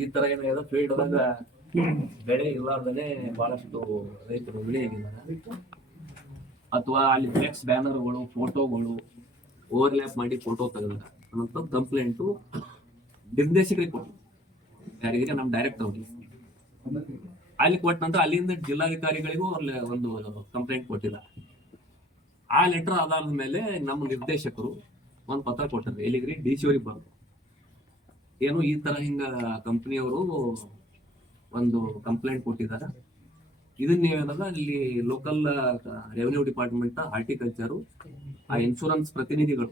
ಈ ತರ ಏನಾಗಿದೆ ಫೀಲ್ಡ್ ಒಳಗ ಬೆಳೆ ಇಲ್ಲಾರ್ದೇ ಬಹಳಷ್ಟು ರೈತರು ಆಗಿದ್ದಾರೆ. ಅಥವಾ ಅಲ್ಲಿ ಫ್ಲೆಕ್ಸ್ ಬ್ಯಾನರ್ಗಳು ಫೋಟೋಗಳು ಓವರ್ಲ್ಯಾಪ್ ಮಾಡಿ ಫೋಟೋ ತೆಗೆದಾರ. ಅನ್ನೋಂಥ ಕಂಪ್ಲೇಂಟು ನಿರ್ದೇಶಕರಿಗೆ ಕೊಟ್ಟು ಯಾರಿಗೆ ನಮ್ಮ ಡೈರೆಕ್ಟ್ ಅವ್ರಿಗೆ. ಅಲ್ಲಿ ಕೊಟ್ಟ ನಂತರ ಅಲ್ಲಿಂದ ಜಿಲ್ಲಾಧಿಕಾರಿಗಳಿಗೂ ಅಲ್ಲಿ ಒಂದು ಕಂಪ್ಲೇಂಟ್ ಕೊಟ್ಟಿಲ್ಲ. ಆ ಲೆಟರ್ ಆಧಾರದ ಮೇಲೆ ನಮ್ಮ ನಿರ್ದೇಶಕರು ಒಂದು ಪತ್ರ ಕೊಟ್ಟರು. ಎಲ್ಲಿಗ್ರಿ? ಡಿ ಸಿ ಅವ್ರಿಗೆ ಬಂದು. ಏನು ಈ ತರ ಹಿಂಗ ಕಂಪ್ನಿಯವರು ಒಂದು ಕಂಪ್ಲೇಂಟ್ ಕೊಟ್ಟಿದ್ದಾರೆ. ಇದನ್ನ ಏನದ ಇಲ್ಲಿ ಲೋಕಲ್ ರೆವೆನ್ಯೂ ಡಿಪಾರ್ಟ್ಮೆಂಟ್ ಹಾರ್ಟಿಕಲ್ಚರ್ ಆ ಇನ್ಶೂರೆನ್ಸ್ ಪ್ರತಿನಿಧಿಗಳು.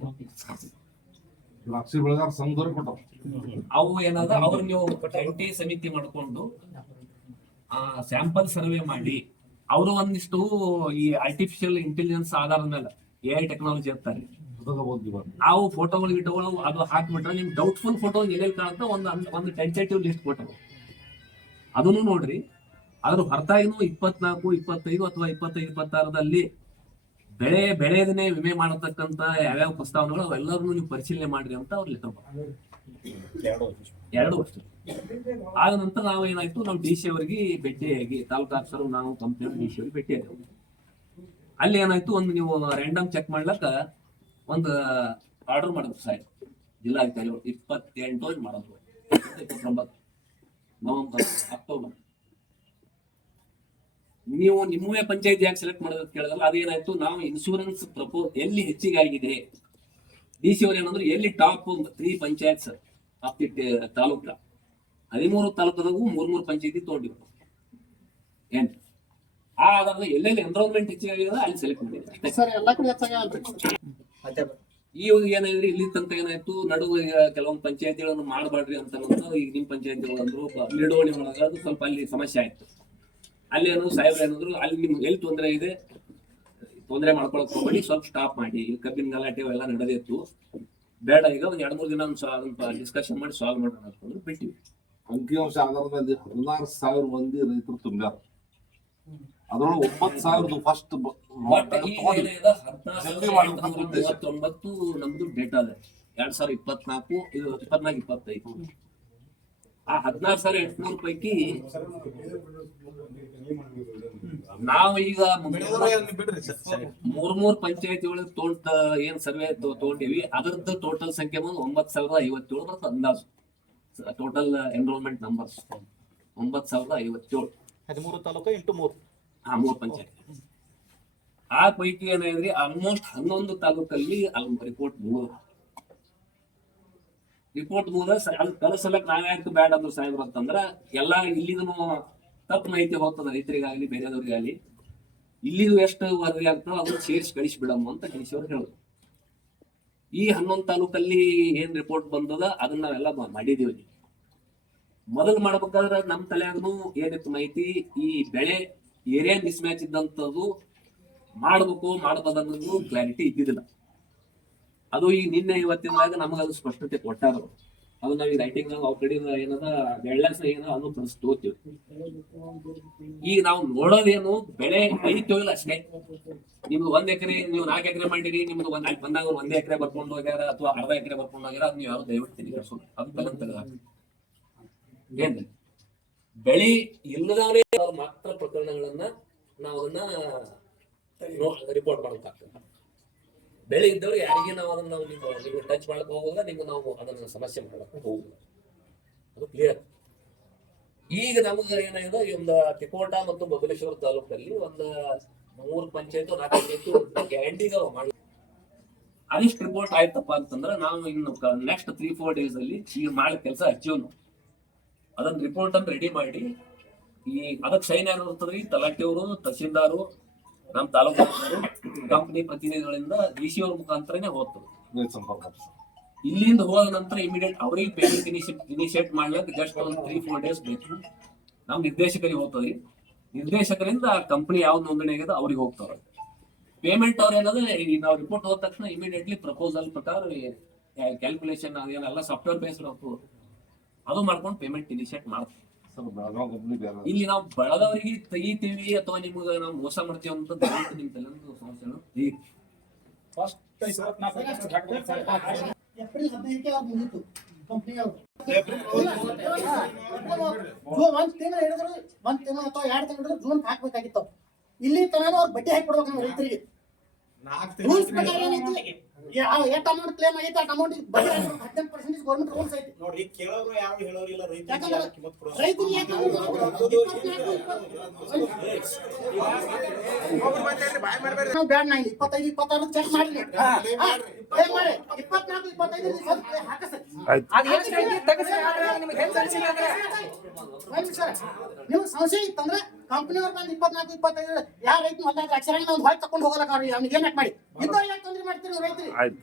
ದ್ರಾಕ್ಷಿ ಬೆಳೆಗಾರ ಸಂಘದವ್ರಿಗೆ ಕೊಟ್ಟಾರ ಅವು ಏನದ ಅವ್ರ ನೀವು ಜಂಟಿ ಸಮಿತಿ ಮಾಡ್ಕೊಂಡು ಆ ಸ್ಯಾಂಪಲ್ ಸರ್ವೆ ಮಾಡಿ ಅವರು ಒಂದಿಷ್ಟು ಈ ಆರ್ಟಿಫಿಷಿಯಲ್ ಇಂಟೆಲಿಜೆನ್ಸ್ ಆಧಾರದ ಮೇಲೆ ಎ ಐ ಟೆಕ್ನಾಲಜಿ ಇರ್ತಾರೆ ನಾವು ಫೋಟೋಗಳು ಗಿಟೋಗಳು ಅದು ಹಾಕ್ಬಿಟ್ರೆ ನಿಮ್ಗೆ ಡೌಟ್ಫುಲ್ ಫೋಟೋ ಎಲ್ಲೆಲ್ಲಿ ಕಾಣುತ್ತೆ ಒಂದು ಒಂದು ಟೆಂಟೇಟಿವ್ ಲಿಸ್ಟ್ ಕೊಟ್ಟರು. ಅದನ್ನು ನೋಡ್ರಿ. ಅದ್ರ ಹೊರತಾಗಿನೂ ಇಪ್ಪತ್ನಾಲ್ಕು ಇಪ್ಪತ್ತೈದು ಅಥವಾ ಇಪ್ಪತ್ತೈದು ಇಪ್ಪತ್ತಾರದಲ್ಲಿ ಬೆಳೆ ಬೆಳೆದನ್ನೇ ವಿಮೆ ಮಾಡತಕ್ಕಂತ ಯಾವ್ಯಾವ ಪ್ರಸ್ತಾವನೆಗಳು ಅವೆಲ್ಲರನ್ನು ನೀವು ಪರಿಶೀಲನೆ ಮಾಡ್ರಿ ಅಂತ ಅವ್ರು ಲೆಟರ್ ಎರಡು ವರ್ಷ. ಆದ ನಂತರ ನಾವು ಏನಾಯ್ತು ನಾವು ಡಿ ಸಿ ಅವರಿಗೆ ಭೇಟಿಯಾಗಿ ತಾಲೂಕು ಆಫೀಸರ್ ನಾವು ಕಂಪ್ನಿ ಡಿ ಸಿ ಅವರಿಗೆ ಭೇಟಿಯಾದೆವು. ಅಲ್ಲಿ ಏನಾಯ್ತು? ಒಂದು ನೀವು ರ್ಯಾಂಡಮ್ ಚೆಕ್ ಮಾಡ್ಲಕ್ಕ ಒಂದು ಆರ್ಡರ್ ಮಾಡಿದ್ರು ಸಾಹೇಬ್ ಜಿಲ್ಲಾಧಿಕಾರಿಗಳು ಇಪ್ಪತ್ತೆಂಟು ಮಾಡಿದ್ರು. ಮಾಡೋದು ಇಪ್ಪತ್ತೊಂಬತ್ತು, ನವೆಂಬರ್, ಅಕ್ಟೋಬರ್. ನೀವು ನಿಮ್ಮವೇ ಪಂಚಾಯತ್ ಯಾಕೆ ಸೆಲೆಕ್ಟ್ ಮಾಡೋದು ಕೇಳಿದ್ರಲ್ಲ, ಅದೇನಾಯ್ತು? ನಾವು ಇನ್ಶೂರೆನ್ಸ್ ಪ್ರಪೋಸ್ ಎಲ್ಲಿ ಹೆಚ್ಚಿಗೆ ಆಗಿದೆ? ಡಿ ಸಿ ಅವ್ರು ಏನಂದ್ರೆ, ಎಲ್ಲಿ top three panchayats of the taluka. ಹದಿಮೂರು ತಾಲೂಕದಾಗೂ ಮೂರ್ ಮೂರು ಪಂಚಾಯತಿ ತೊಗೊಂಡಿದ್ರು. ಏನ್ ಆ ಆಧಾರದ ಎಲ್ಲೆಲ್ಲಿ ಎನ್ರೋಲ್ಮೆಂಟ್ ಹೆಚ್ಚಿಗೆ ಆಗಿದೆ, ಅಲ್ಲಿ ಸೆಲೆಕ್ಟ್ ಮಾಡಿದ್ರು. ಈಗ ಏನಾಯ್ತು ಇಲ್ಲಿ ತನಕ ಏನಾಯ್ತು, ನಡುವ ಕೆಲವೊಂದು ಪಂಚಾಯತಿಗಳನ್ನು ಮಾಡಬಾರ್ರಿ ಅಂತ ಈಗ ನಿಮ್ ಪಂಚಾಯತಿಗಳು ಅಂದ್ರು ನಿಡುವಳಿ ಒಳಗ ಅದು ಸ್ವಲ್ಪ ಅಲ್ಲಿ ಸಮಸ್ಯೆ ಆಯ್ತು. ಅಲ್ಲಿ ಏನು ಸಾಹೇಬ್ರು ಏನಂದ್ರು, ಅಲ್ಲಿ ನಿಮ್ಗೆ ಎಲ್ಲಿ ತೊಂದರೆ ಇದೆ, ತೊಂದರೆ ಮಾಡ್ಕೊಳಕ್ ಹೋಗ್ಬೇಡಿ, ಸ್ವಲ್ಪ ಸ್ಟಾಪ್ ಮಾಡಿ. ಕಬ್ಬಿನ ಗಲಾಟೆ ಎಲ್ಲ ನಡೆದಿತ್ತು. ಬೇಡ, ಈಗ ಒಂದ್ ಎರಡ್ ಮೂರ್ ದಿನ ಒಂದು ಡಿಸ್ಕಷನ್ ಮಾಡಿ ಸಾಲ್ವ್ ಮಾಡೋಣ ಅಂತಂದ್ರು ಬಿಟ್ಟಿವಿ. ಅಂಕಿ ಅಂಶ ಆಧಾರದಲ್ಲಿ ಹದಿನಾರು ಸಾವಿರ ಮಂದಿ ರೈತರು ತುಂಬ್ಯಾರ. ಅದ್ರೊಳಗೆ ಒಂಬತ್ತು ಸಾವಿರದ ಫಸ್ಟ್. ಮೂವತ್ತೊಂಬತ್ತು ನಮ್ದು ಡೇಟಾ ಅದೇ. ಎರಡ್ ಸಾವಿರದ ಇಪ್ಪತ್ನಾಲ್ಕು ಇದು ಇಪ್ಪತ್ನಾಲ್ಕು ಇಪ್ಪತ್ತೈದು. ಆ ಹದಿನಾರು ಸಾವಿರ ಎಂಟುನೂರು ಪೈಕಿ ನಾವು ಈಗ ಮೂರ್ ಮೂರ್ ಪಂಚಾಯತಿ ಒಳಗೆ ತೋಟ ಏನ್ ಸರ್ವೆ ತಗೊಂಡಿವಿ ಅದರದ್ದು ಟೋಟಲ್ ಸಂಖ್ಯೆ ಬಂದು ಒಂಬತ್ ಸಾವಿರದ ಐವತ್ತೇಳು ಮತ್ತು ಅಂದಾಜು. ಟೋಟಲ್ ಎನ್ರೋಲ್ಮೆಂಟ್ ನಂಬರ್ಸ್ ಒಂಬತ್ ಸಾವಿರದ ಐವತ್ತೇಳು. ಹದಿಮೂರು ತಾಲೂಕು ಎಂಟು ಮೂರು. ಆ ಪಂಚಾಯತ್. ಆ ಪೈಕಿ ಏನಾದ್ರಿ ಆಲ್ಮೋಸ್ಟ್ ಹನ್ನೊಂದು ತಾಲೂಕಲ್ಲಿ ಅಲ್ಲಿ ರಿಪೋರ್ಟ್ ಮೂರು. ರಿಪೋರ್ಟ್ ಮುಗಿದ ಅದು ಕಳಿಸಲಕ್ ನಾವ್ ಯಾಕೆ ಬ್ಯಾಡ ಅಂದ್ರು ಸಾಹೇಬ್ರು ಅಂತಂದ್ರ ಎಲ್ಲಾ ಇಲ್ಲಿದನು ತಪ್ಪು ಮಾಹಿತಿ ಹೋಗ್ತದ ರೈತರಿಗಾಗ್ಲಿ, ಬೇರೆದವ್ರಿಗಾಗ್ಲಿ. ಇಲ್ಲಿದು ಎಷ್ಟು ವರದಿ ಆಗ್ತದೋ ಅದನ್ನ ಸೇರಿಸಿ ಕಳಿಸಿ ಬಿಡಮ್ಮ ಅಂತ ಡಿಸಿ ಅವ್ರು ಹೇಳಿದ್ರು. ಈ ಹನ್ನೊಂದು ತಾಲೂಕಲ್ಲಿ ಏನ್ ರಿಪೋರ್ಟ್ ಬಂದದ ಅದನ್ನ ನಾವೆಲ್ಲ ಮಾಡಿದೀವಿ. ಮೊದಲು ಮಾಡ್ಬೇಕಾದ್ರೆ ನಮ್ ತಲೆಯಾಗನು ಏನಿತ್ತು ಮಾಹಿತಿ, ಈ ಬೆಳೆ ಏರಿಯಾ ಮಿಸ್ಮ್ಯಾಚ್ ಇದ್ದಂಥದ್ದು ಮಾಡಬೇಕು ಅನ್ನೋದು ಕ್ಲಾರಿಟಿ ಇದ್ದಿದ್ದಿಲ್ಲ. ಅದು ಈಗ ನಿನ್ನೆ ಇವತ್ತಿನದಾಗ ನಮಗೆ ಅದು ಸ್ಪಷ್ಟತೆ ಕೊಟ್ಟಾರ. ಅದು ನಾವು ಈ ರೈಟಿಂಗ್ ಅವ್ರ ಕಡೆ ಏನದ ಗೈಡ್ಲೈನ್ಸ್ ಏನ ಅದು ಕಳಿಸ್ ತೋತೀವಿ ಈಗ ನಾವು ನೋಡೋದೇನು ಬೆಳೆ ಐತೋ ಇಲ್ಲ ಅಷ್ಟೇ. ನಿಮ್ದು ಒಂದ್ ಎಕರೆ, ನೀವು ನಾಲ್ಕು ಎಕರೆ ಮಾಡಿರಿ, ನಿಮ್ದು ಒಂದ್ ಬಂದಾಗ ಒಂದೇ ಎಕರೆ ಬರ್ಕೊಂಡು ಹೋಗ್ಯಾರ ಅಥವಾ ಅರ್ಧ ಎಕರೆ ಬರ್ಕೊಂಡು ಹೋಗ್ಯಾರ ಅದ್ ನೀವು ಯಾರು ದಯವಿಟ್ಟು ಕೆಡ್ಸೋದು ಅದು ಏನ್ ಬೆಳಿ ಇಲ್ಲದವರೇ ನಾವು ಅದನ್ನ ರಿಪೋರ್ಟ್ ಮಾಡಬೇಕಾಗ್ತದೆ. ಬೆಳೆ ಇದ್ದವ್ರು ಯಾರಿಗೆ ನಾವು ಅದನ್ನ ನಾವು ನಿಮ್ಮ, ನೀವು ಟಚ್ ಮಾಡಕ್ ಹೋಗೋಲ್ಲ ನಿಮ್ಗೆ ನಾವು ಅದನ್ನ ಸಮಸ್ಯೆ ಮಾಡಕ್ಕೆ ಹೋಗುದಿಲ್ಲ. ಅದು ಕ್ಲಿಯರ್ ಈಗ ನಮಗೆ ಏನಾಗಿದೆ ಒಂದು ತಿಕೋಟ ಮತ್ತು ಬಬಲೇಶ್ವರ ತಾಲೂಕಲ್ಲಿ ಒಂದು ಮೂರು ಪಂಚಾಯತ್ ನಾಲ್ಕು ಪಂಚಾಯತ್ ಗ್ಯಾರಂಟಿ ಮಾಡಿ. ಅದಿಷ್ಟು ರಿಪೋರ್ಟ್ ಆಯ್ತಪ್ಪ ಅಂತಂದ್ರೆ ನಾವು ಇನ್ನು ನೆಕ್ಸ್ಟ್ ತ್ರೀ ಫೋರ್ ಡೇಸ್ ಅಲ್ಲಿ ಮಾಡಿ ಕೆಲಸ ನಾವು ಅದನ್ನ ರಿಪೋರ್ಟ್ ಅನ್ನು ರೆಡಿ ಮಾಡಿ ಈ ಅದಕ್ಕೆ ಸೈನ್ ಯಾರು ಇರ್ತದ್ರಿ? ತಲಾಟಿಯವರು ತಹಸೀಲ್ದಾರು ನಮ್ಮ ತಾಲೂಕು ಕಂಪನಿ ಪ್ರತಿನಿಧಿಗಳಿಂದ ಡಿ ಸಿ ಅವ್ರ ಮುಖಾಂತರನೇ ಹೋಗ್ತದೆ. ಇಲ್ಲಿಂದ ಹೋದ ನಂತರ ಇಮಿಡಿಯೇಟ್ ಅವ್ರಿಗೆ ಪೇಮೆಂಟ್ ಇನಿಷಿಯೇಟ್ ಮಾಡ್ಲಿಕ್ಕೆ ಜಸ್ಟ್ ಒಂದು ತ್ರೀ ಫೋರ್ ಡೇಸ್ ಬೇಕು. ನಮ್ಮ ನಿರ್ದೇಶಕರಿಗೆ ಹೋಗ್ತದ್ರಿ. ನಿರ್ದೇಶಕರಿಂದ ಕಂಪನಿ ಯಾವ ನೋಂದಣಿ ಆಗಿದೆ ಅವ್ರಿಗೆ ಹೋಗ್ತಾರ. ಪೇಮೆಂಟ್ ಅವ್ರ ಏನಂದ್ರೆ ಈಗ ನಾವು ರಿಪೋರ್ಟ್ ಹೋದ ತಕ್ಷಣ ಇಮಿಡಿಯೇಟ್ಲಿ ಪ್ರಪೋಸಲ್ ಪ್ರಕಾರ ಕ್ಯಾಲ್ಕುಲೇಷನ್ ಅದೇನೆಲ್ಲ ಸಾಫ್ಟ್ವೇರ್ ಬೇಸ್ಡ್ ಅದು. ಮಾಡ್ಕೊಂಡು ಪೇಮೆಂಟ್ ಇನಿಷಿಯೇಟ್ ಮಾಡ್ತೀವಿ. ಇಲ್ಲಿ ನಾವು ಬೆಳೆದವರಿಗೆ ತೆಗಿತೀವಿ ಅಥವಾ ನಿಮಗ ನಾವು ಮೋಸ ಮಾಡ್ತೀವಿ ಅಂತ ದಯವಿಟ್ಟು ನಿಮ್ ತಲೆಂದು ಸಮಸ್ಯೆಗಳು ಏಪ್ರಿಲ್ ಹದಿನೈದಕ್ಕೆ ಅವ್ರು ಮುಗೀತು ಕಂಪ್ನಿ ಒಂದ್ ತಿಂಗಳು ಹಿಡಿದ್ರು ಒಂದ್ ತಿಂಗಳು ಅಥವಾ ಎರಡ್ ತಿಂಗಳು ಹಿಡಿದ್ರು ಜೂನ್ ಹಾಕ್ಬೇಕಾಗಿತ್ತು. ಇಲ್ಲಿ ತನಕ ಅವ್ರು ಬಡ್ಡಿ ಹಾಕಿ ಕೊಡ್ಬೇಕು ರೈತರಿಗೆ. ರೂಲ್ಸ್ ಪ್ರಕಾರ ಏನೈತಿ ಎಷ್ಟು ಅಮೌಂಟ್ ಕ್ಲೇಮ್ ಆಗೈತೆ ಅಷ್ಟು ಅಮೌಂಟ್ ಬಡ್ಡಿ ಹದಿನೆಂಟು ಪರ್ಸೆಂಟೇಜ್ ಗೌರ್ಮೆಂಟ್ ರೂಲ್ಸ್ ಐತಿ. ನೋಡ್ರಿ ಕೇಳೋರು ಯಾರು ಹೇಳೋರಿಲ್ಲ ರೈತರಿಗೆ ಕಿಮ್ಮತ್ ಕೊಡೋರು. ರೈತರಿಗೆ ಯಾಕೆ ನಾವು ಬ್ಯಾಡ ನಾ ಇಲ್ಲಿ ಇಪ್ಪತ್ತೈದು ಇಪ್ಪತ್ತಾರು ಚೆಕ್ ಮಾಡಿ ಮಾಡಿ ಇಪ್ಪತ್ನಾಲ್ಕು ಇಪ್ಪತ್ತೈದು ನೀವು ಸಂಶಯ ಇತ್ತಂದ್ರೆ ಕಂಪನಿಯವ್ರು ಬಂದು ಇಪ್ಪತ್ನಾಲ್ಕು ಇಪ್ಪತ್ತೈದು ಯಾರ ರೈತ ಮೊದಲ ಅಕ್ಷರ ನಾವು ಹೊರಗೆ ತಕೊಂಡು ಹೋಗಲ್ಲ ಅವ್ರಿಗೆ ಅವ್ನಿಗೆ ಏನ್ ಮಾಡಿ ಇದ್ದವ್ರು ಯಾಕೆ ತೊಂದ್ರೆ ಮಾಡ್ತೀರಿ ನೀವು ರೈತರಿಗೆ ಆಯ್ತು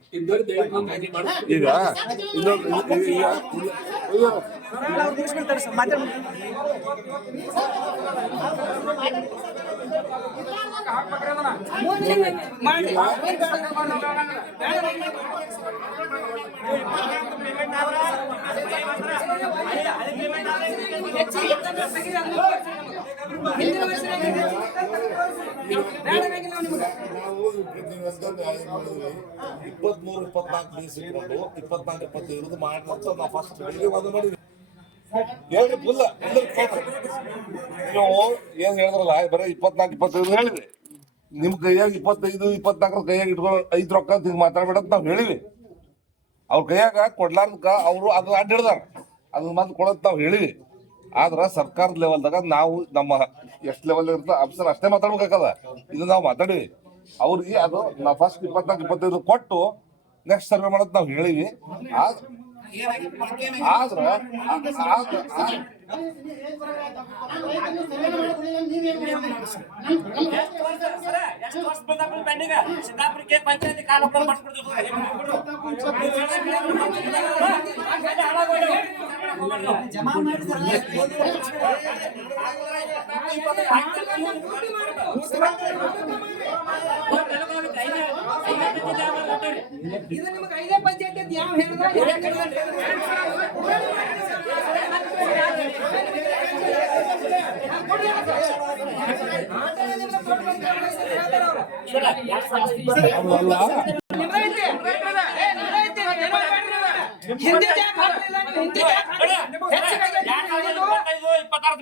ಇಪ್ಪತ್ಮೂರು ಇಪ್ಪತ್ನಾಲ್ಕು ದಿವಸ ಇಟ್ಕೊಂಡು ಇಪ್ಪತ್ನಾಲ್ಕು ಇಪ್ಪತ್ತೈದು ಮಾಡಿ ನಾವು ಫಸ್ಟ್ ಬೆಳಿಗ್ಗೆ ಒಂದು ಮಾಡಿದ್ವಿ ಹೇಳ್ರಿ ಫುಲ್ಲ ನೀವು ಏನ್ ಹೇಳಿದ್ರಲ್ಲ ಬರೀ ಇಪ್ಪತ್ನಾಲ್ಕು ಇಪ್ಪತ್ತೈದು ಹೇಳಿದ್ರಿ ನಿಮ್ ಕೈಯಾಗ ಇಪ್ಪತ್ತೈದು ಇಪ್ಪತ್ನಾಲ್ಕರ ಕೈಯಾಗ ಇಟ್ಕೊಂಡು ಐದು ರೊಕ್ಕ ಅಂತ ಹಿಂಗೆ ಮಾತಾಡ್ಬೇಡ ನಾವು ಹೇಳಿವಿ ಅವ್ರ ಕೈಯಾಗ ಕೊಡ್ಲಾರ್ದಕ್ಕ ಅವರು ಅದ್ ಅಡ್ಡಿಡ್ದಾರ ಅದನ್ನ ಮತ್ತೆ ಕೊಡೋದ್ ನಾವು ಹೇಳಿವಿ ಆದ್ರ ಸರ್ಕಾರದ ಲೆವೆಲ್ದಾಗ ನಾವು ನಮ್ಮ ಎಷ್ಟು ಲೆವೆಲ್ ಇರ್ತದೆ ಅಫ್ಸರ್ ಅಷ್ಟೇ ಮಾತಾಡ್ಬೇಕಾಗದ. ಇದು ನಾವು ಮಾತಾಡಿವಿ. ಅವ್ರಿಗೆ ಅದು ನಾವು ಫಸ್ಟ್ ಇಪ್ಪತ್ನಾಲ್ಕು ಇಪ್ಪತ್ತೈದು ಕೊಟ್ಟು ನೆಕ್ಸ್ಟ್ ಸರ್ವೆ ಮಾಡೋದು ನಾವು ಹೇಳಿವಿ. ಆದ್ರ ಪಂಚಾಯತಿ ಇದು ನಿಮಗೆ ಐದೇ ಪಂಚಾಯತ್ ಯಾವ ಹೇಳಿದ ಹಿಂದೆ ಯಾಕೆ ಹಾಕ್ಲಿಲ್ಲ ನೀವು? ಹಿಂದೆ ಯಾಕೆ ಹಾಕ್ಲಿಲ್ಲ? ಹೆಚ್ಚಿಗೆ ಇಪ್ಪತ್ತಾರು